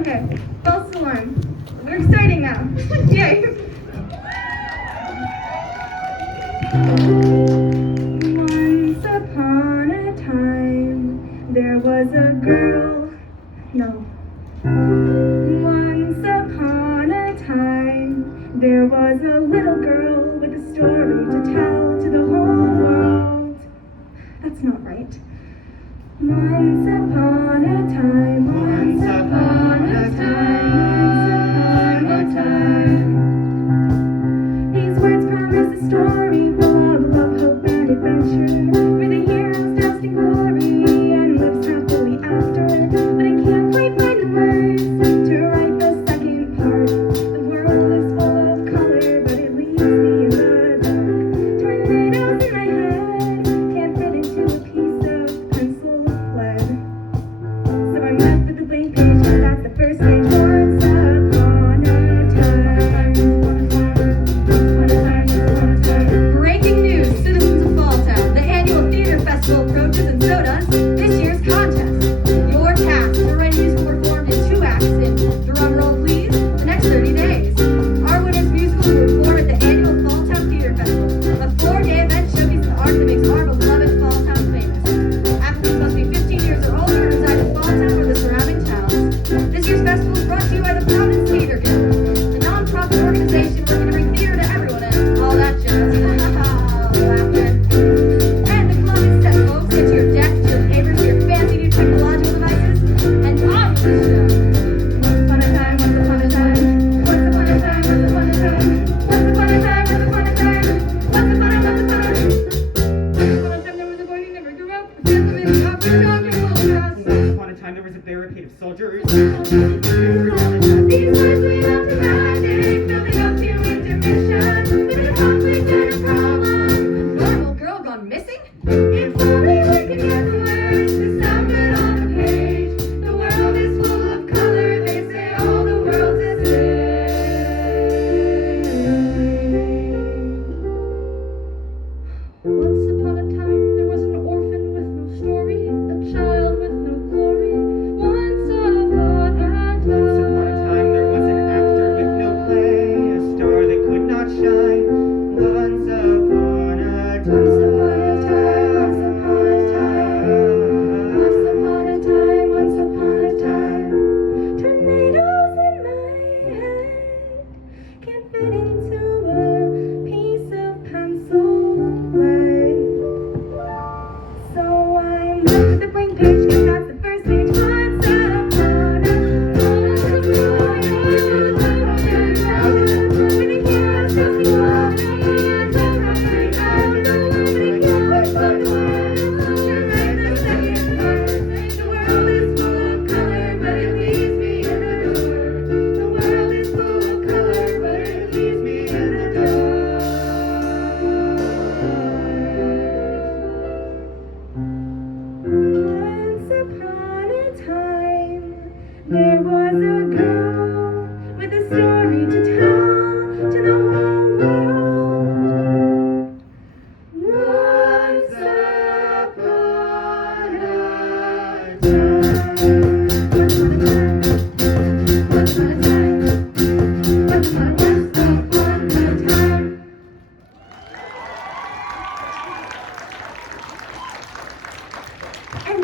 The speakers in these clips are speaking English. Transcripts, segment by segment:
Okay, false alarm. We're starting now. Yay! Once upon a time, there was a girl. No. Once upon a time, there was a little girl with a story to tell to the whole world. That's not right. Once upon a time, once upon a time, once upon a time. These words promise a story full of love, hope, and adventure, where the heroes dressed in glory and lives happily after. But I can't quite find the words to write the second part. The world is full of color, but it leaves me in the dark. Tornadoes in my head can't fit into a piece of pencil lead. So I'm left with the blank page, 'cause that's the first page. Once upon a time. Breaking news, citizens of Falltown. The annual theater festival approaches, and so does this year's contest. Your task to write a musical performed in 2 acts in, drumroll please, the next 30 days. Our winner's musical will perform at the annual Falltown Theater Festival, a 4-day event showcasing the art that makes our beloved Falltown famous. Applicants must be 15 years or older and reside in Falltown or the surrounding towns. This year's festival is brought to you by the Providence Theater Guild, a non-profit organization working to bring theater to everyone and all that jazz. Laughter. And the clock is set, folks. Get to your desk, to your papers, to your fancy new technological devices, and on to the show. Once upon a time, once upon a time, once upon a time, once upon a time, once upon a time, once upon a time, once upon a time, once upon a time. Once upon a time there was a boy who never grew up. A gentleman who offered a dog and full grass. Once upon a time there was a barricade of soldiers. These words went out to magic, building up to intermission, with a conflict and a problem. Normal girl gone missing? If only we could get the words to sound good on the page. The world is full of color, they say all the world is lit. Once upon a time there was an orphan with no story, a child with no glory. Once upon a time. Once upon a time there was an actor with no play, a star that could not shine. Once upon a time. Once upon a time, once upon a time, once upon a time, once upon a time. Tornadoes in my head can't fit into a piece of pencil lead. So I'm left with the blank page, 'cause that's the first page. Once upon a time, once upon a time, with the heroes dressed in glory and lives happily after. Nobody cares what the world to write the second part. The world is full of color, but it leaves me in the dark. The world is full of color, but it leaves me in the dark. Once upon a time, there was a girl with a story to tell to the whole world. Once upon a time. Once upon a time. Once upon a time. Once upon a time. And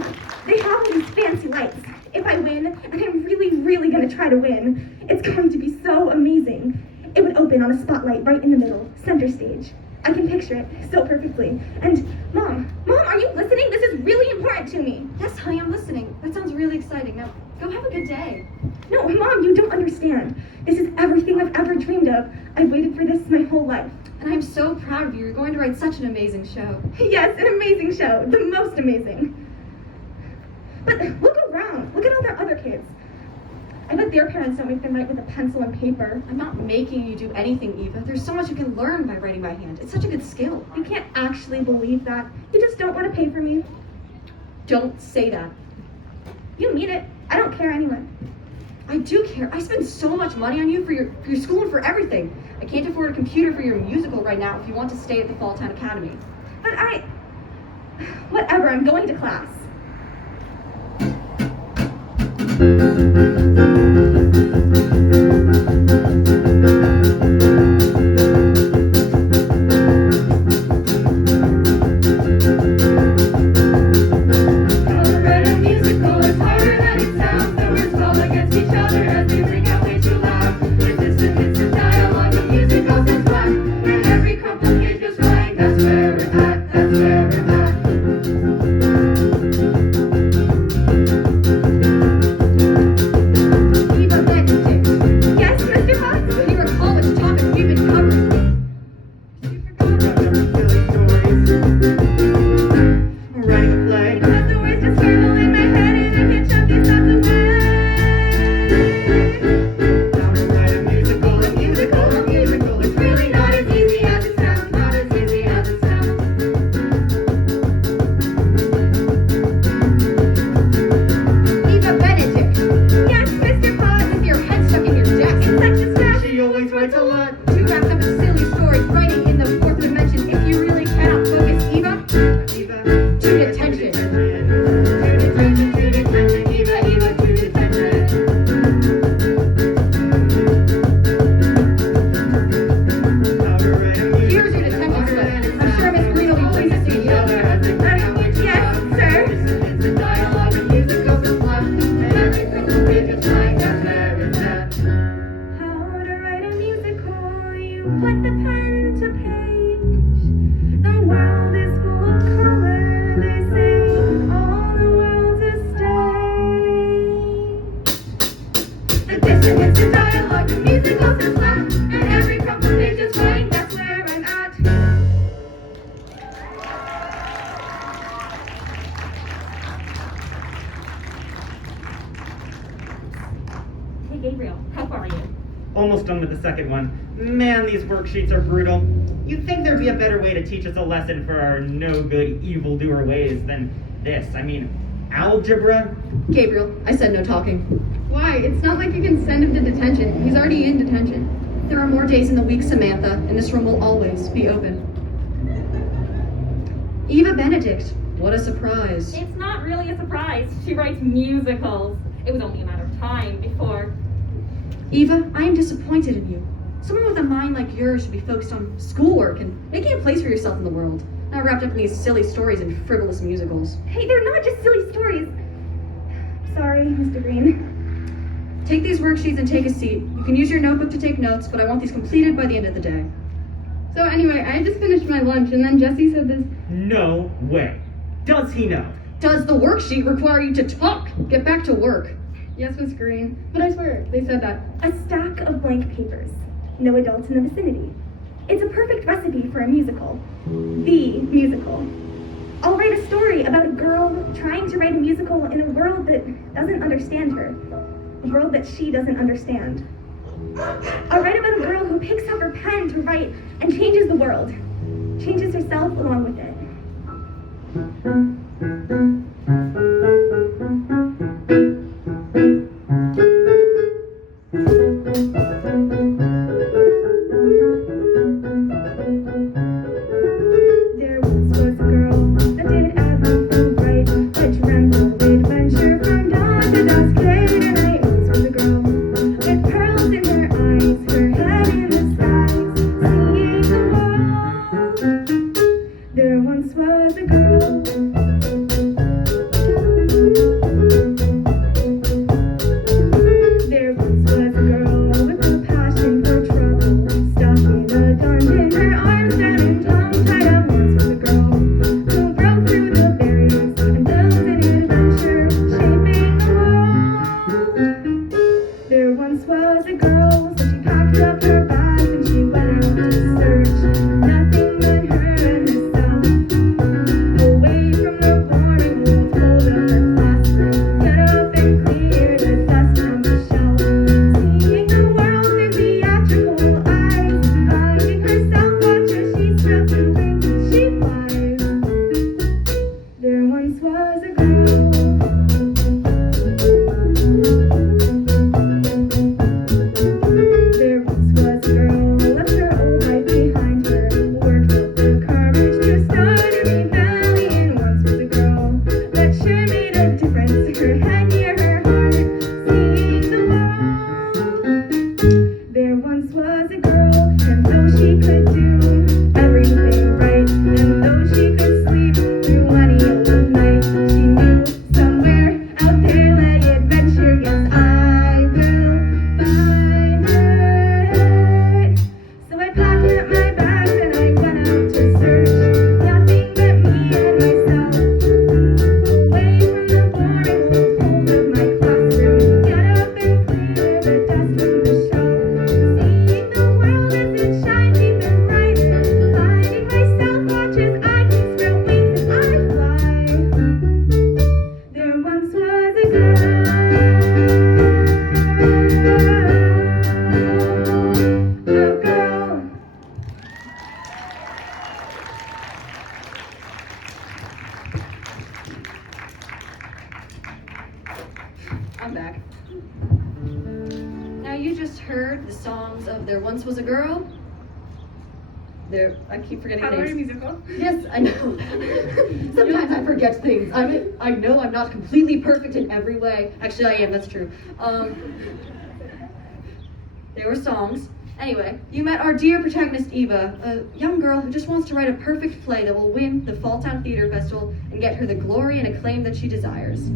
they have all these fancy lights. If I win, and I'm really gonna try to win, it's going to be so amazing. It would open on a spotlight right in the middle, center stage. I can picture it so perfectly. And Mom, are you listening? This is really important to me. Yes, honey, I'm listening. That sounds really exciting. Now, go have a good day. No, Mom, you don't understand. This is everything I've ever dreamed of. I've waited for this my whole life. And I'm so proud of you. You're going to write such an amazing show. Yes, an amazing show. The most amazing. But look around. Look at all their other kids. I bet their parents don't make them write with a pencil and paper. I'm not making you do anything, Eva. There's so much you can learn by writing by hand. It's such a good skill. You can't actually believe that. You just don't want to pay for me. Don't say that. You mean it. I don't care anyway. I do care. I spend so much money on you for your school and for everything. I can't afford a computer for your musical right now if you want to stay at the Falltown Academy. But whatever, I'm going to class. The dissonance in dialogue, the music goes to flat, and every crumpled page is fine, that's where I'm at. Hey Gabriel, how far are you? Almost done with the second one. Man, these worksheets are brutal. You'd think there'd be a better way to teach us a lesson for our no-good, evildoer ways than this. I mean, algebra? Gabriel, I said no talking. Why? It's not like you can send him to detention. He's already in detention. There are more days in the week, Samantha, and this room will always be open. Eva Benedict, what a surprise. It's not really a surprise. She writes musicals. It was only a matter of time before. Eva, I am disappointed in you. Someone with a mind like yours should be focused on schoolwork and making a place for yourself in the world, not wrapped up in these silly stories and frivolous musicals. Hey, they're not just silly stories. Sorry, Mr. Green. Take these worksheets and take a seat. You can use your notebook to take notes, but I want these completed by the end of the day. So anyway, I just finished my lunch, and then Jesse said this. No way. Does he know? Does the worksheet require you to talk? Get back to work. Yes, Miss Green. But I swear, they said that. A stack of blank papers. No adults in the vicinity. It's a perfect recipe for a musical. The musical. I'll write a story about a girl trying to write a musical in a world that doesn't understand her. A world that she doesn't understand. I'll write about a girl who picks up her pen to write and changes the world. Changes herself along with it. There once was a girl that did everything right, that dreamt of adventure from dawn to dusk, day to night. Once was a girl with pearls in her eyes, her head in the skies, seeing the world. There once was a girl. There once was a girl with a passion for trouble, stuck in a dungeon, her arms down and tongue tied up. Once was a girl who broke through the barriers and built an adventure, shaping the world. There once was a girl, so she packed up her bags and she went out to search nothing but her and herself, away from the boring old cold of her classroom. Get up and clear the dust from the shelf, seeing the world through theatrical eyes, finding herself watch as she spreads her wings and she flies. There once was a girl. There once was a girl who left her old life behind her, worked up the courage to start a rebellion. Once was a girl that sure made a difference, her head near her heart, seeing the world. There once was a girl, and though she could do everything right, and though she could sleep through any old night, she knew somewhere out there lay adventure. Yes, I will find it. So I packed up my bags and I went out to search nothing but me and myself, away from the boring old hold of my classroom. Get up and clear the dust from the shelf, seeing the world as it shines even brighter, finding myself watch as I can spread wings and I fly. There once was a girl. A girl. I'm back. Now you just heard the songs of There Once Was a Girl. I keep forgetting names. musical. Yes, I know. Sometimes I forget things. I know I'm not completely perfect in every way. Actually, I am. That's true. There were songs. Anyway, you met our dear protagonist Eva, a young girl who just wants to write a perfect play that will win the Fall Town Theater Festival and get her the glory and acclaim that she desires.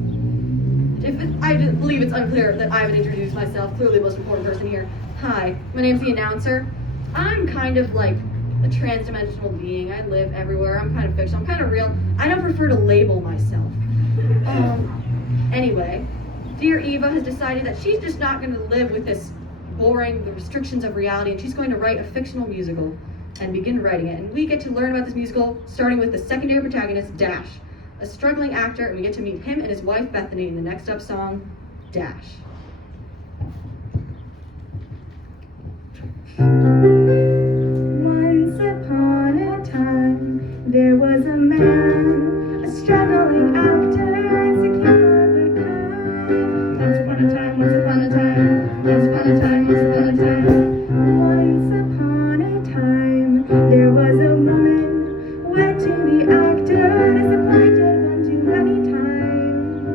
I believe it's unclear that I would introduce myself, clearly the most important person here. Hi, my name's the announcer. I'm kind of like a trans-dimensional being. I live everywhere. I'm kind of fictional. I'm kind of real. I don't prefer to label myself. Anyway, Dear Eva has decided that she's just not going to live with this boring, the restrictions of reality, and she's going to write a fictional musical and begin writing it. And we get to learn about this musical starting with the secondary protagonist, Dash, a struggling actor, and we get to meet him and his wife, Bethany, in the next up song, Dash. Once upon a time, there was a man, a struggling actor, insecure but kind. Once upon a time, once upon a time, once upon a time, once upon a time. Once upon a time, there was a woman, wed to the actor, disappointed one too many times.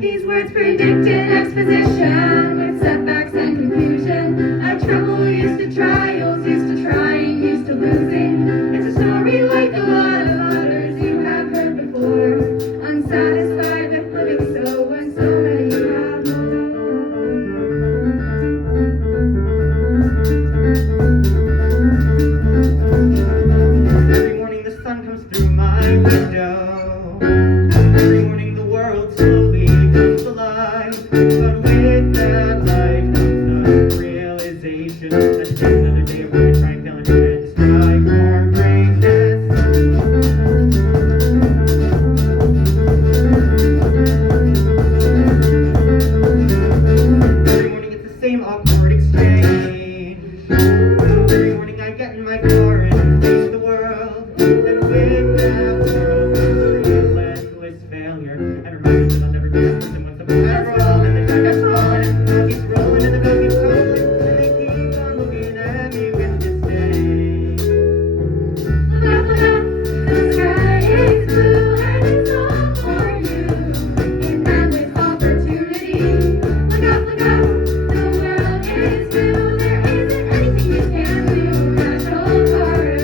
These words predicted exposition with setbacks and confusion. I trouble used to trials, used to trying, used to losing. It's a story like a lot of others you have heard before. Unsatisfied with living so when so many have more. Every morning the sun comes through my window. Every morning the world slowly comes alive. But with that life comes the realization that it's just another day of work and trying, failing, and strive for greatness. Every morning it's the same awkward exchange. Every morning I get in my car and face the world. And with that world comes a relentless failure. And reminds me that I'll never be a person once the bad roll. And the time keeps rolling and the ball keeps rolling and the bell keeps tolling. And they keep on looking at me with disdain. Look up, the sky is blue and it's all for you. An endless opportunity. Look up, the world is new. There isn't anything you can't do. National Carter.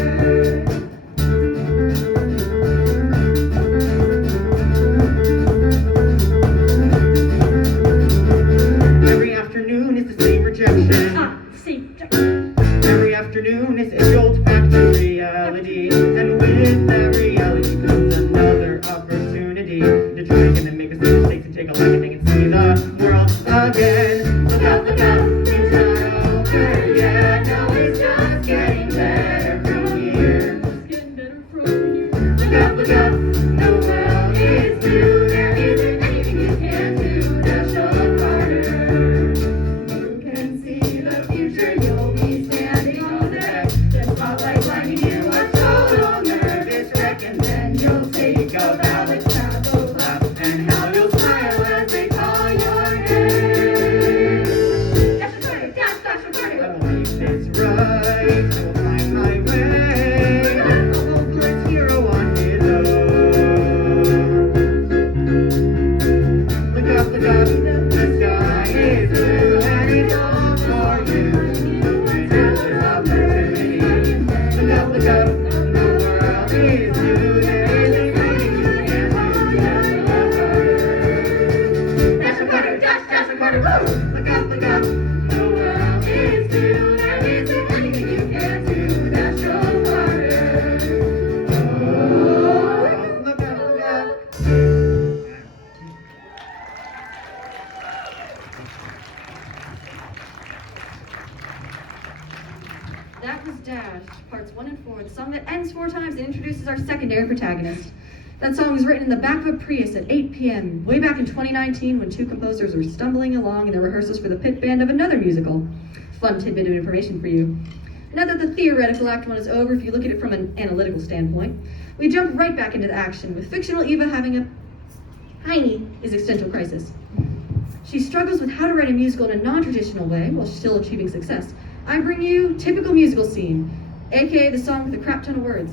Every afternoon is the same rejection. Every afternoon is age-old back to reality. And with that reality comes another opportunity to try again and make the same mistakes and take a look and think and see the world again. Look up, it's not over yet. No, it's just getting better from here. Look up, the world is new. There isn't anything you can't do. National Carter. You can see the future, you'll be standing on there. The spotlight blinding you, a total nervous wreck, and then you'll take a bow, the crowd will clap, and how you'll smile as they call your name. Dash Carter, Dash Carter. I will make this right. I will find my way. A hopeless hero on his own. Look up, the sky is blue and it's all for you. It's endless opportunity. Look up, the world is new. There isn't anything you can't do. Dash Carter, Dash Carter, woo! Look up, the world is new. There isn't anything you can't do. Dash Carter. Look up. That was Dash, parts 1 and 4, the song that ends 4 times and introduces our secondary protagonist. That song was written in the back of a Prius at 8 p.m., way back in 2019 when 2 composers were stumbling along in their rehearsals for the pit band of another musical. Fun tidbit of information for you. Now that the theoretical Act 1 is over, if you look at it from an analytical standpoint, we jump right back into the action, with fictional Eva having a tiny existential crisis. She struggles with how to write a musical in a non-traditional way while still achieving success. I bring you Typical Musical Scene, aka the song with a crap ton of words.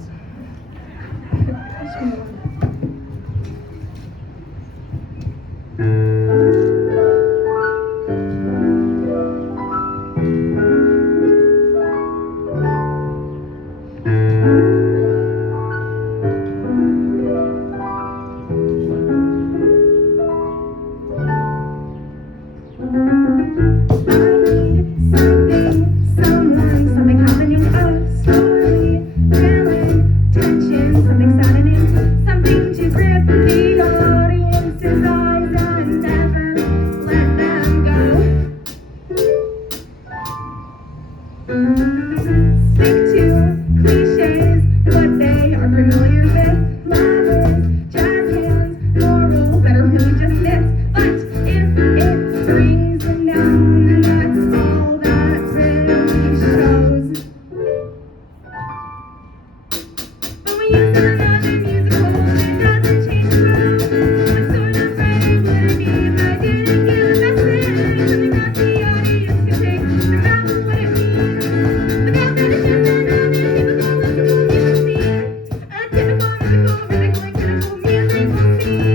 Something happening, a story, telling, tension, something saddening, something to grip the audience's eyes and down, and that's all that really shows. But when you sing another musical, it doesn't change the road. What sort of writer would I be if I didn't give a message? Something that the audience can take no matter what it means. Without that, it's just another typical musical scene. A typical musical, rhythmical, and critical musical scene.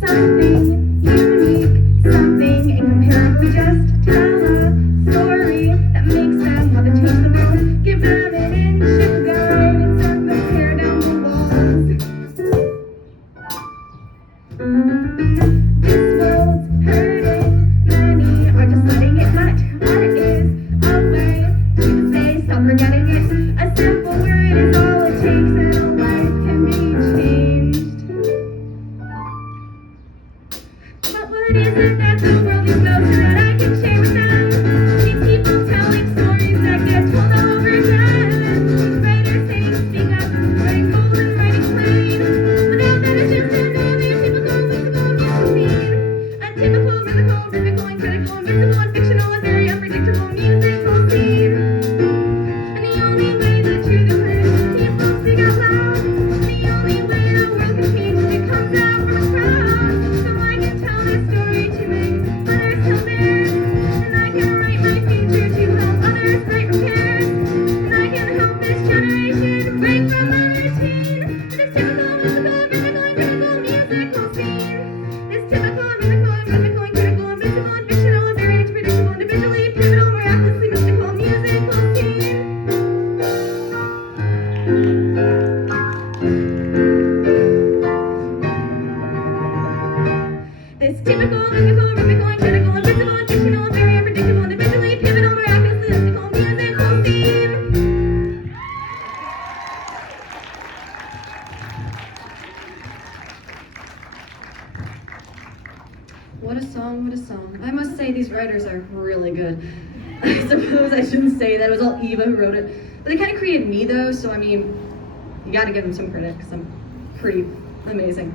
Something unique, something incomparable. Just tell a story that makes them want to change the world. Give them an inch of guide and send them tear down the walls. This world's hurting, many are just letting it let. Art is a way to say stop forgetting it. A simple word is all it takes, and a life can be changed. But what is it that the world needs most so that I can share with them? These people telling stories that get told over again. Writers saying speak up, writing bold and writing plain. Without that, it's just another typical musical scene. A typical musical, rhythmical and critical, invisible and fictional, and very unpredictable musical scene. And the only way the truth is heard, people speak out loud. The only way the world can change is it comes out from a crowd. So I can tell this story to make others tell theirs. And I can write my future to help others write repairs. And I can help this generation break from the routine. This typical musical, rhythmical and critical musical scene. This typical musical, rhythmical and critical, invisible and fictional, and very unpredictable, individually pivotal, miraculously mystical musical scene. This typical musical, rhythmical and critical, invisible and fictional, and very unpredictable, individually pivotal, miraculously mystical musical scene. What a song, what a song. I must say these writers are really good. I suppose I shouldn't say that, it was all Eva who wrote it. But they kind of created me though, so I mean, you gotta give them some credit, because I'm pretty amazing.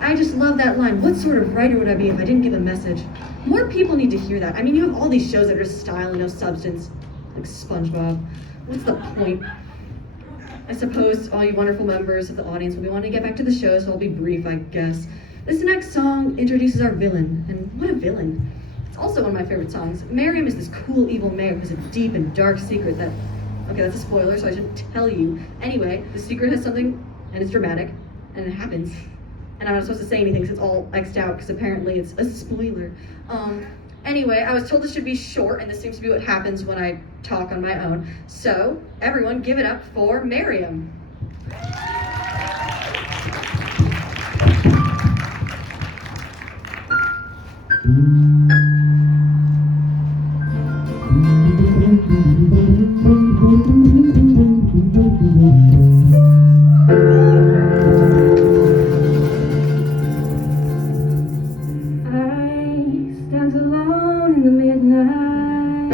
I just love that line, what sort of writer would I be if I didn't give a message? More people need to hear that. I mean, you have all these shows that are just style and no substance, like SpongeBob. What's the point? I suppose all you wonderful members of the audience will be wanting to get back to the show, so I'll be brief, I guess. This next song introduces our villain, and what a villain. It's also one of my favorite songs. Meriam is this cool evil mayor who has a deep and dark secret that, okay, that's a spoiler, so I shouldn't tell you. Anyway, the secret has something, and it's dramatic, and it happens. And I'm not supposed to say anything because it's all X'd out, because apparently it's a spoiler. Anyway, I was told this should be short, and this seems to be what happens when I talk on my own. So, everyone give it up for Meriam. Stand alone in the midnight.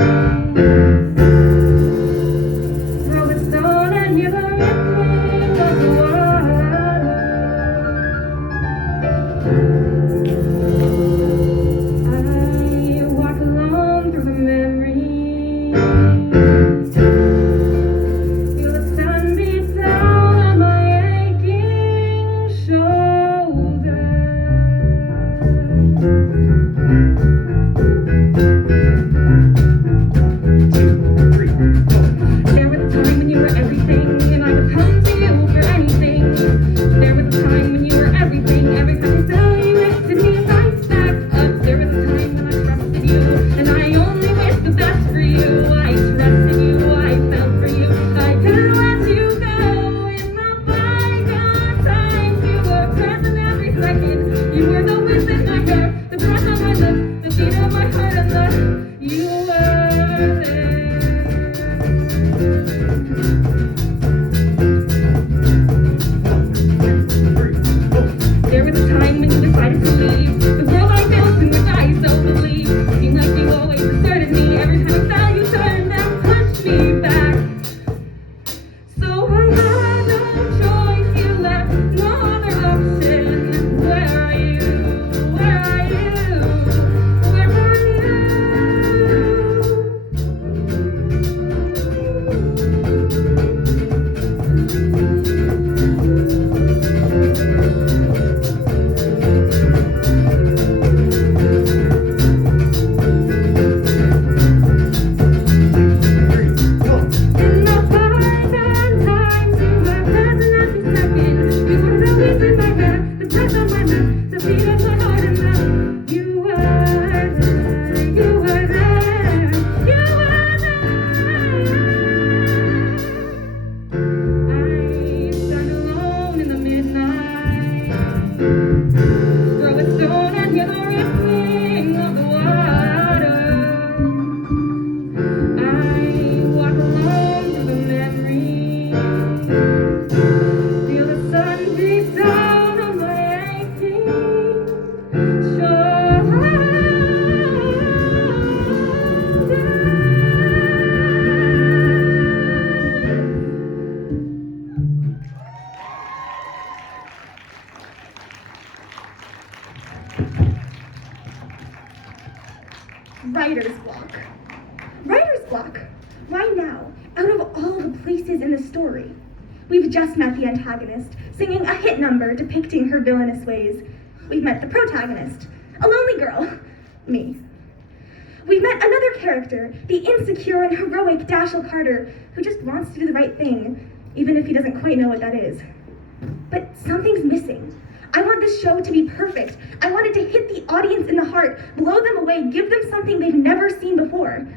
Throw the stone and hear the rippling of the water. I walk alone through the memories. Feel the sun beat down on my aching shoulder. Writer's block. Writer's block. Why now, out of all the places in the story? We've just met the antagonist, singing a hit number depicting her villainous ways. We've met the protagonist, a lonely girl, me. We've met another character, the insecure and heroic Dashiell Carter, who just wants to do the right thing, even if he doesn't quite know what that is. But something's missing. I want this show to be perfect. I want it to hit the audience in the heart, blow them away, give them something they've never seen before.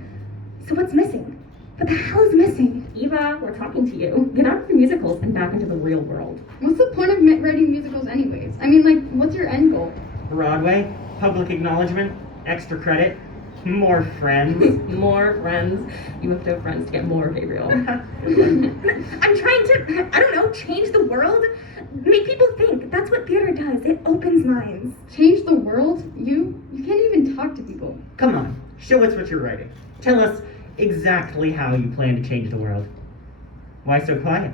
So what's missing? What the hell is missing? Eva, we're talking to you. Get out of the musicals and back into the real world. What's the point of writing musicals anyways? I mean, like, what's your end goal? Broadway, public acknowledgement, extra credit, more friends. More friends. You have to have friends to get more, Gabriel. I'm trying to, I don't know, change the world? Make people think. That's what theater does. It opens minds. Change the world? You can't even talk to people. Come on, show us what you're writing. Tell us exactly how you plan to change the world. Why so quiet?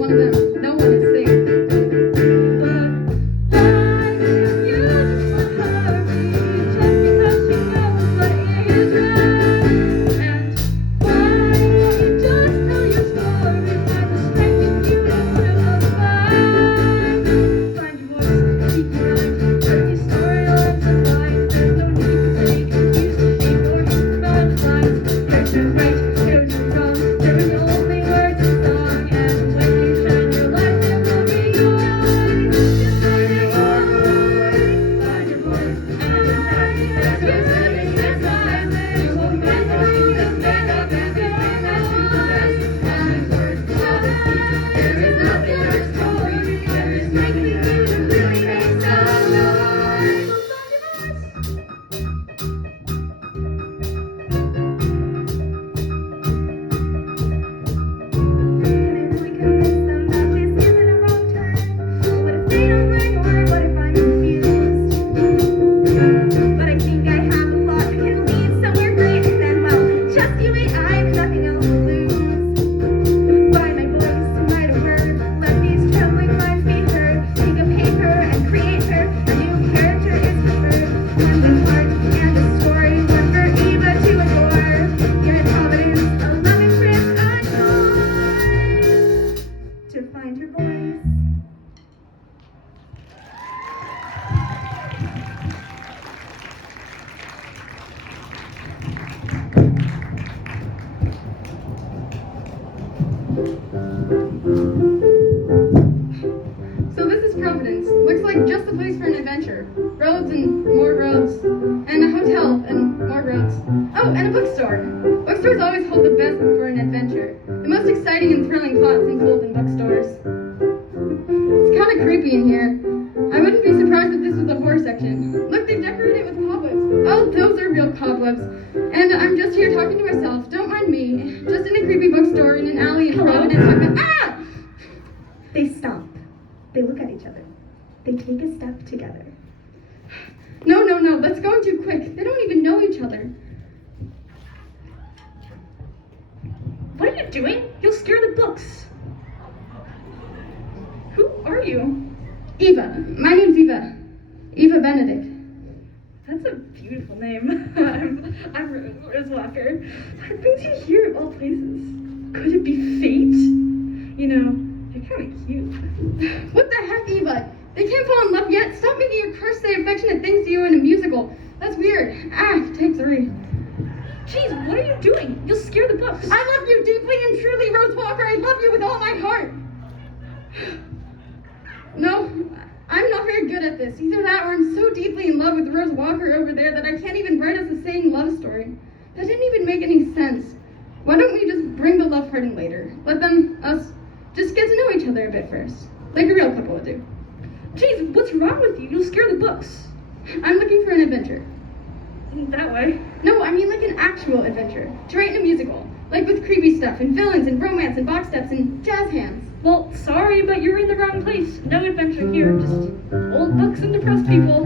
One of them. No one is safe. But way more. What if I'm confused? But I think I have a plot that can lead somewhere great. And then, well, just you wait, I've nothing else to lose. Find my voice and write a word. Let these trembling lines be heard. Take a paper and create her. A new character is preferred. One with heart and a story. One for Eva to adore. Here in Providence, a love interest, a choice to find her voice. So this is Providence. Looks like just the place for an adventure. Roads and more roads. And a hotel and more roads. Oh, and a bookstore. Bookstores always hold the best for an adventure. The most exciting and thrilling plots unfold in bookstores. It's kind of creepy in here. I wouldn't be surprised if this was the horror section. Look, they've decorated it with cobwebs. Oh, those are real cobwebs. And I'm just here talking to myself. Don't mind me. Just in a creepy bookstore in an alley in Providence. Ah! They stop. They look at each other. They take a step together. No, that's going too quick. They don't even know each other. What are you doing? You'll scare the books. Who are you? Eva. My name's Eva. Eva Benedict. That's a beautiful name. I'm Rose Walker. What brings you here of all places? Could it be fate? You know, you're kind of cute. What the heck, Eva? They can't fall in love yet. Stop making your crush say affectionate things to you in a musical. That's weird. Take 3. Jeez, what are you doing? You'll scare the books. I love you deeply and truly, Rose Walker. I love you with all my heart. No, I'm not very good at this. Either that or I'm so deeply in love with Rose Walker over there that I can't even write us a sane love story. That didn't even make any sense. Why don't we just bring the love part in later? Let us, just get to know each other a bit first. Like a real couple would do. Jeez, what's wrong with you? You'll scare the books. I'm looking for an adventure. That way. No, I mean like an actual adventure. To write in a musical. Like with creepy stuff and villains and romance and box steps and jazz hands. Well, sorry, but you're in the wrong place. No adventure here, just old books and depressed people.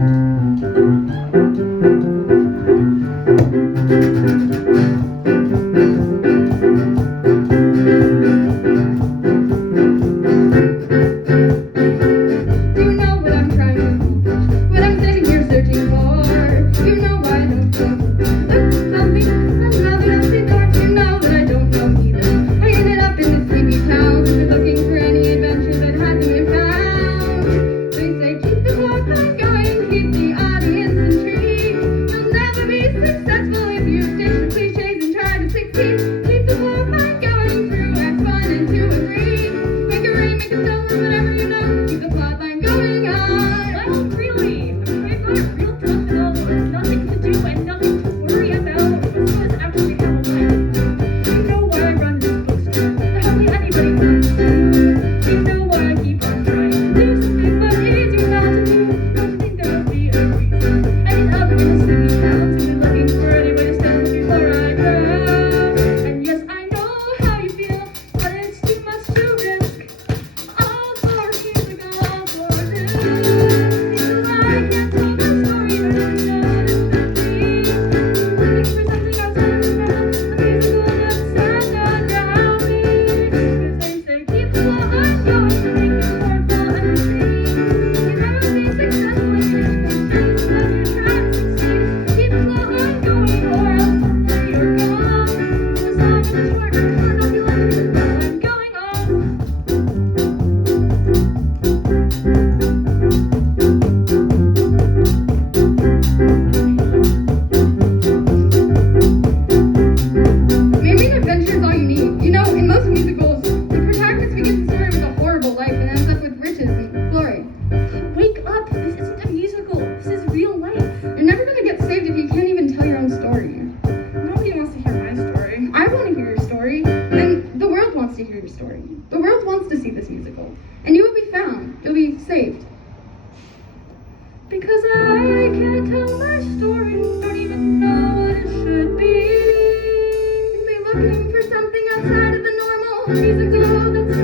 Do you know what I'm trying to accomplish? What I'm sitting here searching for? Do you know why I don't know? Look, something, I'm loving up the door. Do you know that I don't know either? I ended up in this sleepy town, looking for any adventure that hasn't been found. They say keep the clock on going, keep the audience intrigued. You'll never be successful if you ditch the cliches and try to succeed. Keep the clock on going through Acts 1 and 2 and 3. Make a rain, make a film, or whatever you know. Keep the plot line going on. Well, really, I've got it real tough and all. There's nothing to do and nothing to worry about. Who does actually have a life? You know why I run this bookstore. Hardly anybody wants to. You know why I keep on trying to do something but easier not to do. Don't you think there would be a reason? Ending up in a sleepy town to be looking for anybody to stand before I drown. And yes, I know how you feel, but it's too much to risk. All for a musical, all for a news. Because I can't tell my story better than me. Looking for something outside of the musical that's sad around me. Because they say keep the plot line going to make it joyful and free. You'll never be successful if you're just going to chase what you're trying to succeed. Keep the plot line going or else someday you're gone. This time is short, but I'll be left with the plot line going on. Maybe an adventure is all you need. You know, in most musicals, the protagonist begins the story with a horrible life and ends up with riches and glory. Wake up! This isn't a musical. This is real life. You're never going to get saved if you can't even tell your own story. Nobody wants to hear my story. I want to hear your story, and the world wants to hear your story. The world wants to see this musical, and you will be found. You'll be saved. Because I can't tell my story. Don't even know what it should be. Simply looking for something outside of the normal musical that's